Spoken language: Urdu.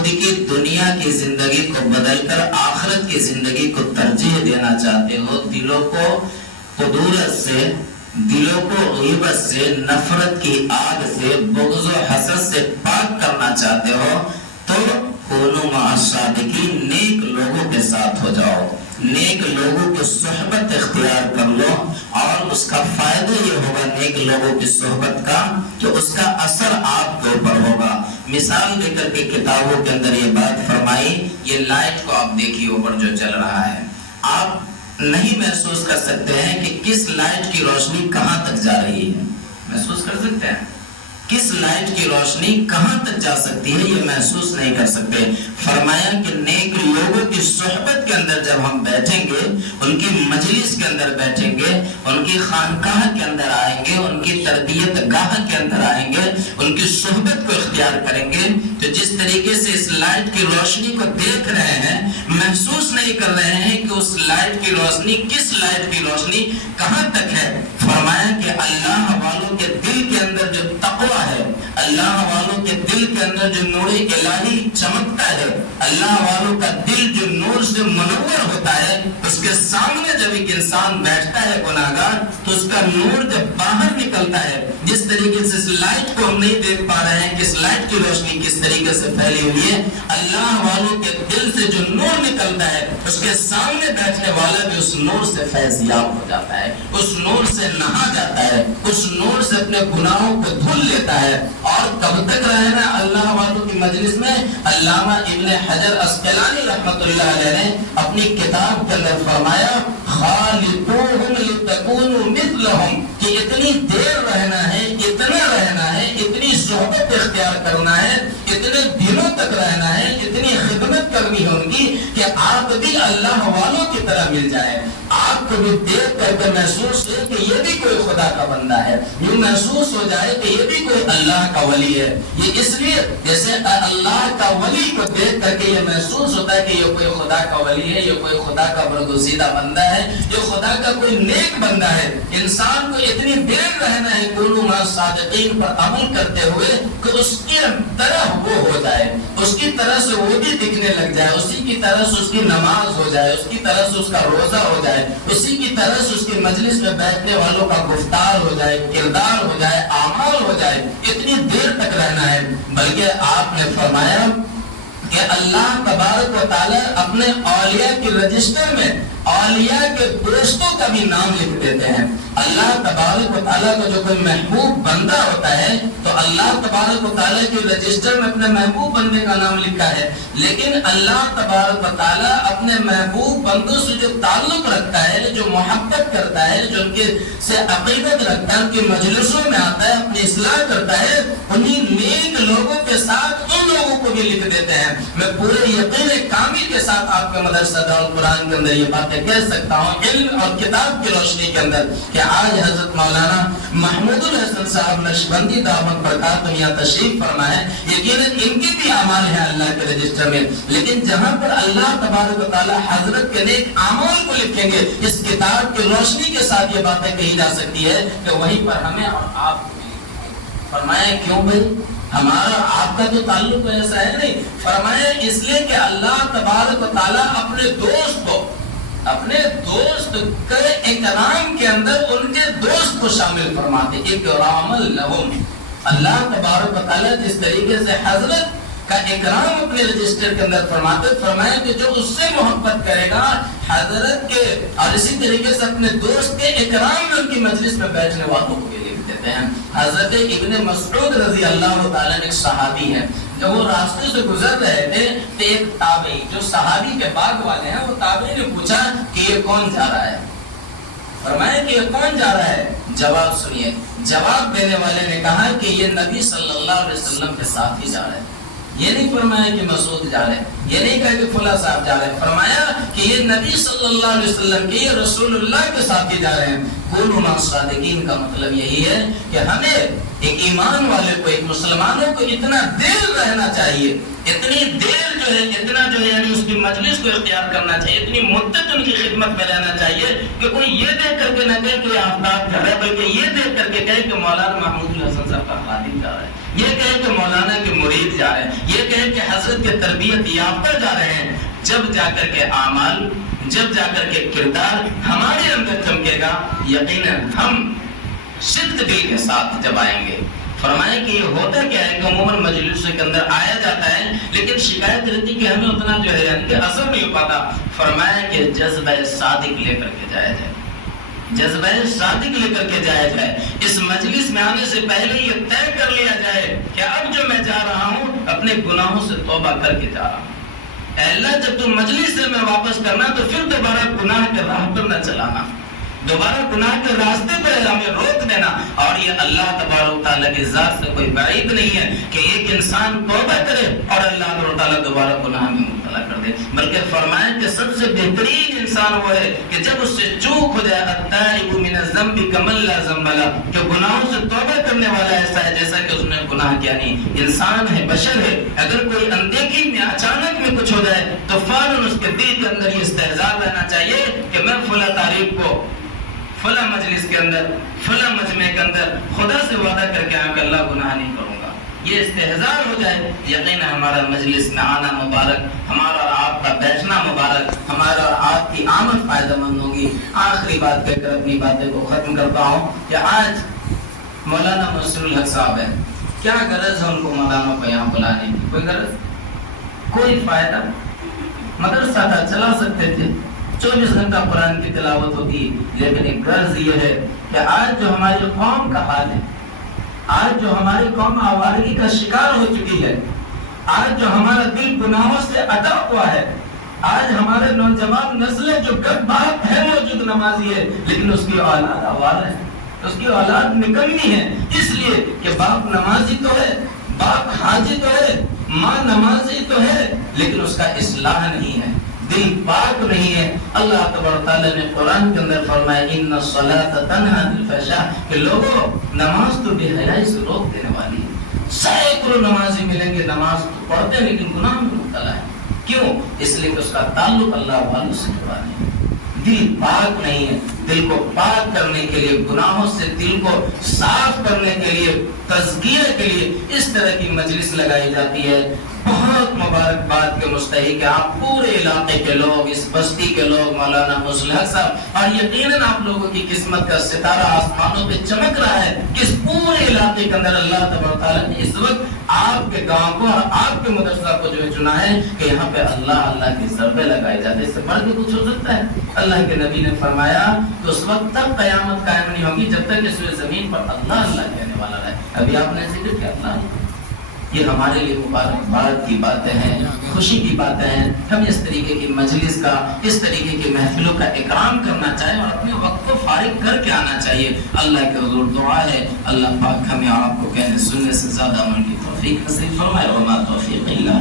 خود کی دنیا کی زندگی کو بدل کر آخرت کی زندگی کو ترجیح دینا چاہتے ہو، دلوں کو قدورت سے، دلوں کو غیبت سے، نفرت کی آگ سے، بغض و حسد سے پاک کرنا چاہتے ہو تو کونوا مع الصادقین، نیک لوگوں کے ساتھ ہو جاؤ، نیک لوگوں کی صحبت اختیار کر لو، اور اس کا فائدہ یہ ہوگا نیک لوگوں کی صحبت کا کہ اس کا اثر آپ کے اوپر ہوگا۔ مثال دے کر کے کتابوں کے اندر یہ بات فرمائی، یہ لائٹ کو آپ دیکھیے اوپر جو چل رہا ہے، آپ نہیں محسوس کر سکتے ہیں کہ کس لائٹ کی روشنی کہاں تک جا رہی ہے، محسوس کر سکتے ہیں؟ کس لائٹ کی روشنی کہاں تک جا سکتی ہے یہ محسوس نہیں کر سکتے۔ فرمایا کہ نیک لوگوں کی صحبت کے اندر جب ہم بیٹھیں گے، ان کی مجلس کے اندر بیٹھیں گے، ان کی خانقاہ کے اندر آئیں گے، ان کی تربیت گاہ کے اندر آئیں گے، ان کی صحبت کو اختیار کریں گے، تو جس طریقے سے اس لائٹ کی روشنی کو دیکھ رہے ہیں، محسوس نہیں کر رہے ہیں کہ اس لائٹ کی روشنی، کس لائٹ کی روشنی کہاں تک ہے۔ فرمایا کہ اللہ والوں کے دل کے اندر جو تقویٰ ہے، اللہ والوں کے دل کے اندر جو نور الہی چمکتا ہے، اللہ والوں کا دل جو نور سے منور ہوتا ہے، اس کے سامنے جب ایک انسان بیٹھتا ہے گناہگار تو اس کا نور جب باہر نکلتا ہے، جس طریقے سے اس لائٹ کو ہم نہیں دیکھ پا رہے ہیں کہ اس لائٹ کی روشنی کس طریقے سے پھیلی ہوئی ہے، اللہ والوں کے دل سے جو نور نکلتا ہے اس کے سامنے بیٹھنے والا بھی اس نور سے فیض یاب ہو جاتا ہے، اس نور سے نہا جاتا ہے، اس نور سے اپنے گناہوں کو دھل لیتا ہے۔ اور کب تک رہنا اللہ والوں کی مجلس میں؟ علامہ ابن حجر عسقلانی رحمۃ اللہ علیہ نے اپنی کتاب کے اندر فرمایا خالقوہم لتکونوا مثلہم، کہ اتنی دیر رہنا ہے، اتنا رہنا ہے، اتنی صحبت اختیار کرنا ہے، اتنے دنوں تک رہنا ہے، اتنی خدمت کرنی ہے ان کی کہ آپ بھی اللہ والوں کی طرح مل جائے، آپ کو بھی دیکھ کر کے محسوس ہو کہ یہ بھی کوئی خدا کا بندہ ہے، یہ محسوس ہو جائے کہ یہ بھی کوئی اللہ کا ولی ہے۔ یہ اس لیے جیسے اللہ کا ولی کو دیکھ کر کے یہ محسوس ہوتا ہے کہ یہ کوئی خدا کا ولی ہے، یہ کوئی خدا کا برگزیدہ بندہ ہے، یہ خدا کا کوئی نیک بندہ ہے۔ انسان کو اتنی دیر رہنا ہے کونوا مع الصادقین پر عمل کرتے ہوئے کہ اس کی طرح وہ ہو جائے، اس کی طرح سے وہ بھی دکھنے لگ جائے، اسی کی طرح سے اس کی نماز ہو جائے، اس کی طرح سے اس کا روزہ ہو جائے، اسی کی طرح سے اس کی مجلس میں بیٹھنے والوں کا گفتار ہو جائے، کردار ہو جائے، اعمال ہو جائے، اتنی دیر تک رہنا ہے۔ بلکہ آپ نے فرمایا کہ اللہ تبارک و تعالیٰ اپنے اولیاء کی رجسٹر میں اولیاء کے دوستوں کا بھی نام لکھ دیتے ہیں۔ اللہ تبارک و تعالیٰ کا جو کوئی محبوب بندہ ہوتا ہے تو اللہ تبارک و تعالیٰ کے رجسٹر میں اپنے محبوب بندے کا نام لکھا ہے، لیکن اللہ تبارک و تعالیٰ اپنے محبوب بندوں سے جو تعلق رکھتا ہے، جو محبت کرتا ہے، جو ان کے سے عقیدت رکھتا ہے، ان کی مجلسوں میں آتا ہے، اپنی اصلاح کرتا ہے، انہی نیک لوگوں کے ساتھ ان لوگوں کو بھی لکھ دیتے ہیں۔ میں پورے یقین کامل کے ساتھ آپ کے مدرسہ دارالقرآن کے اندر یہ باتیں کہہ سکتا ہوں علم اور کتاب کی روشنی کے اندر کہ آج حضرت مولانا محمود الحسن صاحب نقشبندی دامت برکاتہ یہاں تشریف فرما ہے، یقیناً ان کے بھی اعمال ہیں اللہ کے رجسٹر میں، لیکن جہاں پر اللہ تبارک و تعالی حضرت کے نیک اعمال کو لکھیں گے، اس کتاب کی روشنی کے ساتھ یہ باتیں کہی جا سکتی ہے کہ وہیں پر ہمیں اور آپ کو فرمایا کیوں بھائی ہمارا آپ کا تو تعلق ایسا ہے نہیں، فرمایا اس لیے کہ اللہ تبارک و تعالیٰ اپنے دوست کو، اپنے دوست کے اکرام کے اندر ان کے دوست کو شامل فرماتے، اکرام لہم۔ اللہ تبارک و تعالیٰ جس طریقے سے حضرت کا اکرام اپنے رجسٹر کے اندر فرماتے، فرمایا کہ جو اس سے محبت کرے گا حضرت کے، اور اسی طریقے سے اپنے دوست کے اکرام میں ان کی مجلس میں بیٹھنے والوں کو بھی لکھ دیتے ہیں۔ حضرت ابن مسعود رضی اللہ تعالیٰ نے ایک صحابی ہے، جب وہ راستے سے گزر رہے تھے تو ایک تابعی جو صحابی کے بعد والے ہیں، وہ تابعی نے پوچھا کہ یہ کون جا رہا ہے؟ فرمایا کہ یہ کون جا رہا ہے؟ جواب سنیے، جواب دینے والے نے کہا کہ یہ نبی صلی اللہ علیہ وسلم کے ساتھ ہی جا رہا ہے۔ یہ نہیں فرمایا کہ مسعود جا رہے ہیں، یہ نہیں کہا کہ فلاں صاحب جا رہے ہیں، فرمایا کہ یہ نبی صلی اللہ علیہ وسلم کے، یہ رسول اللہ کے ساتھ ہی جا رہے ہیں۔ کونوا مع الصادقین کا مطلب یہی ہے کہ ہمیں ایک ایمان والے کو، ایک مسلمانوں کو اتنا دیر رہنا چاہیے، اتنی دیر جو ہے، اتنا جو ہے یعنی اس کی مجلس کو اختیار کرنا چاہیے، اتنی مدت ان کی خدمت میں رہنا چاہیے کہ کوئی یہ دیکھ کر کے نہ کہے کہ آفتاب جا رہا ہے، بلکہ یہ دیکھ کر کے کہے کہ مولانا محمود الحسن صاحب کا خادم جا رہا ہے۔ یہ کہے کہ مولانا کے مرید جا رہے ہیں، یہ کہے کہ حضرت کے تربیت یافتہ جا رہے ہیں، جب جا کر کے اعمال، جب جا کر کے کردار ہمارے اندر چمکے گا، یقیناً ہم صدق دل کے ساتھ جب آئیں گے۔ فرمائیں کہ یہ ہوتا کیا ہے کہ عموماً مجلسوں کے اندر آیا جاتا ہے لیکن شکایت رہتی کہ ہمیں اتنا جو ہے یعنی کہ اثر نہیں ہو پاتا۔ فرمایا کہ جذبہ صادق لے کر کے جایا جائے، جذبہ صادق لے کر کے جایا جائے۔ اس مجلس میں آنے سے پہلے یہ طے کر لیا جائے کہ اب جو میں جا رہا ہوں اپنے گناہوں سے توبہ کر کے جا رہا ہوں۔ اے اللہ جب تم مجلس سے میں واپس کرنا تو پھر دوبارہ گناہ کے راہ پر نہ چلانا، دوبارہ گناہ کے راستے پر ہمیں روک دینا۔ اور یہ اللہ تبارک و تعالیٰ کی ذات سے کوئی بعید نہیں ہے کہ ایک انسان توبہ کرے اور اللہ تبارک و تعالیٰ دوبارہ گناہ میں مبتلا کر دے، بلکہ فرمائیں کہ سب سے بہترین انسان وہ ہے کہ جب اس سے چوک ہو جائے، التائب من الذنب کمن لا ذنب لہ، کہ گناہوں سے توبہ کرنے والا ایسا ہے جیسا کہ اس نے گناہ کیا نہیں۔ انسان ہے، بشر ہے، اگر کوئی اندیکھی میں اچانک میں کچھ ہو جائے تو فوراً اس کے دل کے اندر یہ استحضار رہنا چاہیے کہ میں فلاں تاریخ کو فلاں مجلس کے اندر، فلاں مجمع کے اندر خدا سے وعدہ کر کے آیا کہ اللہ گناہ نہیں کروں گا۔ یہ استحضار ہو جائے، یقین ہمارا مجلس میں آنا مبارک، ہمارا اور آپ کا بیٹھنا مبارک، ہمارا اور آپ کی آمد فائدہ مند ہوگی۔ آخری بات کہہ کر اپنی باتیں کو ختم کرتا ہوں کہ آج مولانا محسن الحق صاحب ہے، کیا غرض ہے ان کو مولانا کو یہاں بلانے کی؟ کوئی غرض؟ کوئی فائدہ؟ مدرسہ تھا، چلا سکتے تھے، 24 گھنٹہ قرآن کی تلاوت ہوتی، لیکن ایک غرض یہ ہے کہ آج جو ہماری قوم کا حال ہے، آج جو ہماری قوم آوارگی کا شکار ہو چکی ہے، آج جو ہمارا دل گناہوں سے اٹک ہوا ہے، آج ہمارے نوجوان نسلیں جو باپ ہے موجود نمازی ہے لیکن اس کی اولاد آوارہ ہے، اس کی اولاد نکمی ہے، اس لیے کہ باپ نمازی تو ہے، باپ حاجی تو ہے، ماں نمازی تو ہے، لیکن اس کا اصلاح نہیں ہے، دل پاک نہیں ہے۔ اللہ تبارک تعالیٰ نے قرآن کے اندر فرمایا ان الصلاۃ تنہی عن الفحشاء، کہ لوگوں نماز تو بے حیائی سے روک دینے والی ہے۔ سینکڑوں نمازی ملیں گے نماز تو پڑھتے ہیں لیکن گناہ میں مبتلا ہے، کیوں؟ اس لیے کہ اس کا تعلق اللہ والوں سے جڑا ہے، دل پاک نہیں ہے۔ دل کو پاک کرنے کے لیے، گناہوں سے دل کو صاف کرنے کے لیے، تزکیہ کے لیے اس طرح کی مجلس لگائی جاتی ہے۔ بہت مبارکباد کے مستحق ہیں آپ پورے علاقے کے لوگ، اس بستی کے لوگ، مولانا محسن الحق صاحب، اور یقیناً آپ لوگوں کی قسمت کا ستارہ آسمانوں پہ چمک رہا ہے کہ اس پورے علاقے کے اندر اللہ تبارک تعالیٰ نے اس وقت آپ کے گاؤں کو اور آپ کے مدرسہ کو جو ہے چنا ہے کہ یہاں پہ اللہ کی ضربیں لگائی جاتے ہیں۔ اس سے بڑھ کے کچھ ہو سکتا ہے؟ اللہ کے نبی نے فرمایا کہ اس وقت تک قیامت قائم نہیں ہوگی جب تک اس زمین پر اللہ کہنے والا رہے۔ ابھی آپ نے ذکر کیا اللہ، یہ ہمارے لیے مبارکباد کی باتیں ہیں، خوشی کی باتیں ہیں۔ ہم اس طریقے کی مجلس کا، اس طریقے کی محفلوں کا اکرام کرنا چاہیے اور اپنے وقت کو فارغ کر کے آنا چاہیے۔ اللہ کے حضور دعا ہے اللہ پاک ہمیں آپ کو کہنے سننے سے زیادہ عمل کی توفیق نصیب فرمائے۔ وما توفیق الا